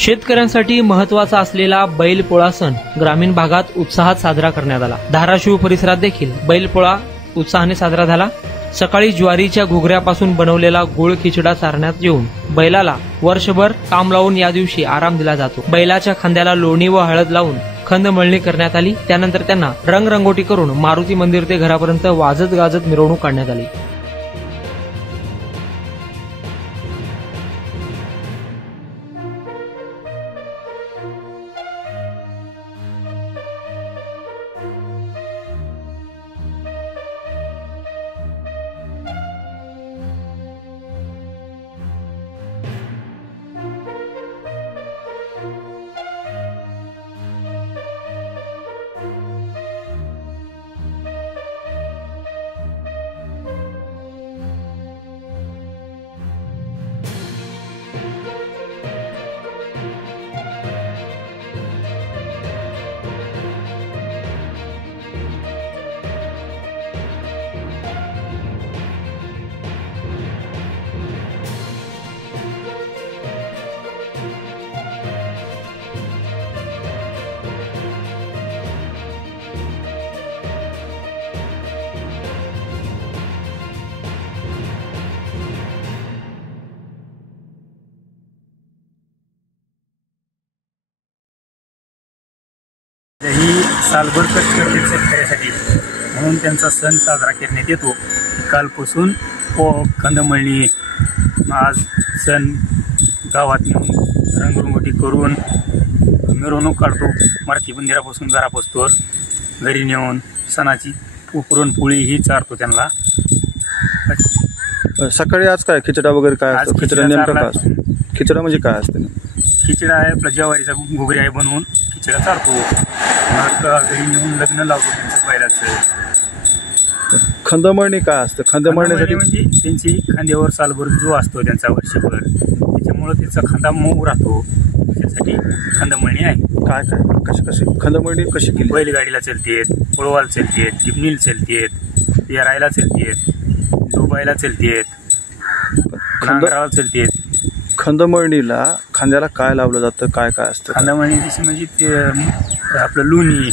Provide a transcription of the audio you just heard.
शेतकऱ्यांसाठी महत्त्वाचा असलेला बैलपोळा सण ग्रामीण भागात उत्साहात साजरा करण्यात आला। धाराशिव परिसरात देखील बैलपोळा उत्साहाने साजरा झाला। सकाळी ज्वारीच्या घुगऱ्यापासून बनवलेला गुळ खिचडा चारण्यात येऊन बैलाला वर्षभर काम लावून या दिवशी आराम दिला जातो। बैलाच्या खांद्याला लोणी व हळद लावून खंदमळणी करण्यात आली। त्यानंतर त्यांना रंगरंगोटी करून मारुती मंदिर ते घरापर्यंत वाजत गाजत मिरवणूक काढण्यात आली। ही सालभर कष्ट करतील शेतकऱ्यासाठी म्हणून त्यांचा सण साजरा करण्यात येतो। कालपासून खंदमळणी आज सण गावात नेऊन रंगरंगोटी करून मिरवणूक काढतो। मारुती मंदिरापासून घरापासून घरी नेऊन सणाची पुरणपोळी ही चारतो त्यांना। सकाळी आज काय खिचडा वगैरे काय असतं? खिचडा नेमका काय असतो? खिचडा म्हणजे काय असतं? खिचडा आहे आपला ज्वारीचा घुगरी आहे बनवून खिचडा चारतो। घरी नेऊन लग्न लावतो त्यांचं बैलाचं। खंदमळणी काय असतं? खंदमळणीसाठी म्हणजे त्यांची खांद्यावर सालभर जो असतो त्यांचा वर्षभर त्याच्यामुळे त्याचा खांदा मऊ राहतो, त्यासाठी खंदमळणी आहे। काय काय कशी कशी खंदमळणी कशी केली? बैलगाडीला चलतेत, पळवाला चलतेत, टिपणीला चलतेत, पेरायला चलतेत, डुबायला चलतेत, नांगराला चलतेत। खंदमळणीला खांद्याला काय लावलं जातं? काय काय असतं? खंदमळणी म्हणजे ते आपलं लोणी